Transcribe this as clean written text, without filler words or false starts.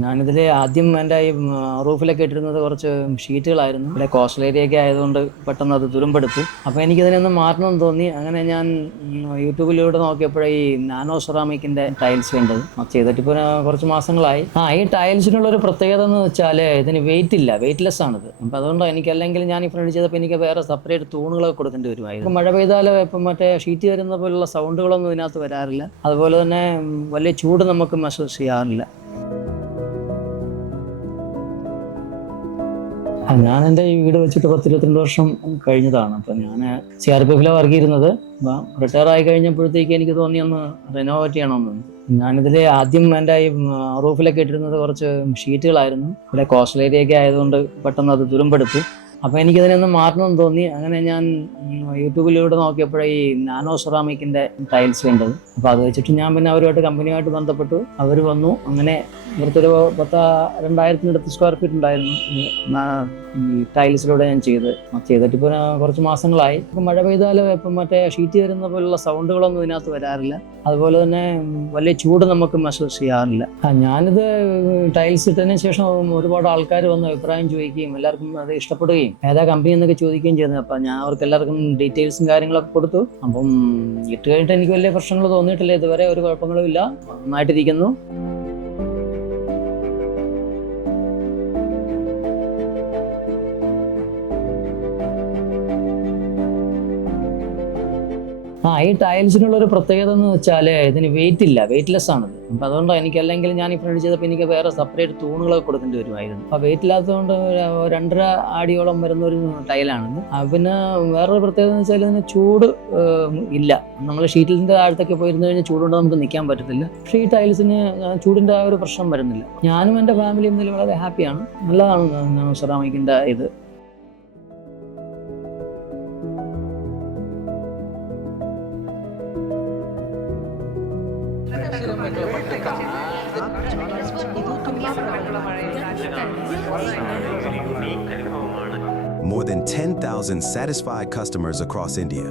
ഞാനിതിൽ ആദ്യം എൻ്റെ ഈ റൂഫിലൊക്കെ ഇട്ടിരുന്നത് കുറച്ച് ഷീറ്റുകളായിരുന്നു. ഇവിടെ കോസ്റ്റൽ ഏരിയ ഒക്കെ ആയതുകൊണ്ട് പെട്ടെന്ന് അത് തുരുമ്പെടുത്തു. അപ്പോൾ എനിക്കിതിനൊന്ന് മാറണമെന്ന് തോന്നി. അങ്ങനെ ഞാൻ യൂട്യൂബിലൂടെ നോക്കിയപ്പോഴേ ഈ നാനോ സെറാമിക്കിൻ്റെ ടൈൽസ് കണ്ടത്. ചെയ്തിട്ട് ഇപ്പോൾ കുറച്ച് മാസങ്ങളായി. ഈ ടൈൽസിനുള്ളൊരു പ്രത്യേകത എന്ന് വെച്ചാൽ ഇതിന് വെയിറ്റ് ഇല്ല, വെയിറ്റ്ലെസ് ആണിത്. അപ്പോൾ അതുകൊണ്ട് എനിക്ക് അല്ലെങ്കിൽ ഞാൻ ഈ ഫ്രണ്ട് ചെയ്തപ്പോൾ എനിക്ക് വേറെ സെപ്പറേറ്റ് തൂണുകളൊക്കെ കൊടുക്കേണ്ടി വരുമായിരുന്നു. മഴ പെയ്താൽ ഇപ്പം മറ്റേ ഷീറ്റ് വരുന്ന പോലുള്ള സൗണ്ടുകളൊന്നും ഇതിനകത്ത് വരാറില്ല. അതുപോലെ തന്നെ വലിയ ചൂട് നമുക്ക് മെസ്സേജ് ചെയ്യാറില്ല. ഞാൻ എൻ്റെ ഈ വീട് വെച്ചിട്ട് 10-22 വർഷം കഴിഞ്ഞതാണ്. അപ്പം ഞാൻ CRPF വർക്ക് ചെയ്യുന്നത്. റിട്ടയർ ആയി കഴിഞ്ഞപ്പോഴത്തേക്ക് എനിക്ക് തോന്നി ഒന്ന് റിനോവേറ്റ് ചെയ്യണമെന്ന്. ഞാനിതിൽ ആദ്യം എൻ്റെ ഈ റൂഫിലൊക്കെ ഇട്ടിരുന്നത് കുറച്ച് ഷീറ്റുകളായിരുന്നു. ഇവിടെ കോസ്റ്റൽ ഏരിയ ഒക്കെ ആയതുകൊണ്ട് പെട്ടെന്ന് അത് തുരുമ്പെടുത്തു. അപ്പോൾ എനിക്കിതിനൊന്ന് മാറണമെന്ന് തോന്നി. അങ്ങനെ ഞാൻ യൂട്യൂബിലൂടെ നോക്കിയപ്പോഴേ ഈ നാനോ സെറാമിക്കിൻ്റെ ടൈൽസ് കണ്ടത്. അപ്പോൾ അത് വെച്ചിട്ട് ഞാൻ പിന്നെ അവരുമായിട്ട് കമ്പനിയുമായിട്ട് ബന്ധപ്പെട്ടു. അവർ വന്നു. അങ്ങനെ ഇവിടുത്തെ ഒരു 2000-ത്തിനടുത്ത് സ്ക്വയർ ഫീറ്റ് ഉണ്ടായിരുന്നു ഈ ടൈൽസിലൂടെ ഞാൻ ചെയ്തിട്ട് ഇപ്പോൾ കുറച്ച് മാസങ്ങളായി. ഇപ്പം മഴ പെയ്താൽ ഇപ്പം മറ്റേ ഷീറ്റ് വരുന്ന പോലുള്ള സൗണ്ടുകളൊന്നും ഇതിനകത്ത് വരാറില്ല. അതുപോലെ തന്നെ വലിയ ചൂട് നമുക്ക് മെസ്സേജ് ചെയ്യാറില്ല. ഞാനിത് ടൈൽസ് ഇട്ടതിന് ശേഷം ഒരുപാട് ആൾക്കാർ വന്ന് അഭിപ്രായം ചോദിക്കുകയും എല്ലാവർക്കും അത് ഇഷ്ടപ്പെടുകയും ഏതാ കമ്പനി എന്നൊക്കെ ചോദിക്കുകയും ചെയ്യുന്നത്. അപ്പം ഞാൻ അവർക്ക് എല്ലാവർക്കും ഡീറ്റെയിൽസും കാര്യങ്ങളൊക്കെ കൊടുത്തു. അപ്പം ഇട്ട് കഴിഞ്ഞിട്ട് എനിക്ക് വലിയ പ്രശ്നങ്ങൾ തോന്നിയിട്ടില്ല. ഇതുവരെ ഒരു കുഴപ്പങ്ങളും ഇല്ല, നന്നായിട്ടിരിക്കുന്നു. ഈ ടൈൽസിനുള്ളൊരു പ്രത്യേകത എന്ന് വെച്ചാൽ ഇതിന് വെയിറ്റ് ഇല്ല, വെയിറ്റ്ലെസ് ആണിത്. അപ്പം അതുകൊണ്ട് എനിക്ക് അല്ലെങ്കിൽ ഞാൻ ഈ ഫ്രണ്ട് ചെയ്തപ്പോൾ എനിക്ക് വേറെ സെപ്പറേറ്റ് തൂണുകളൊക്കെ കൊടുക്കേണ്ടി വരുമായിരുന്നു. അപ്പോൾ വെയിറ്റ് ഇല്ലാത്തതുകൊണ്ട് 2.5 അടിയോളം വരുന്ന ഒരു ടൈലാണിത്. പിന്നെ വേറൊരു പ്രത്യേകത എന്ന് വെച്ചാൽ ഇതിന് ചൂട് ഇല്ല. നമ്മൾ ഷീറ്റിൻ്റെ താഴത്തൊക്കെ പോയിരുന്നു കഴിഞ്ഞാൽ ചൂടുകൊണ്ട് നമുക്ക് നിൽക്കാൻ പറ്റത്തില്ല. പക്ഷേ ഈ ടൈൽസിന് ചൂടിൻ്റെ ആ ഒരു പ്രശ്നം വരുന്നില്ല. ഞാനും എൻ്റെ ഫാമിലിയും ഇതിൽ വളരെ ഹാപ്പിയാണ്. നല്ലതാണ് സെറാമിക്കിൻ്റെ ഇത്. More than 10,000 satisfied customers across India.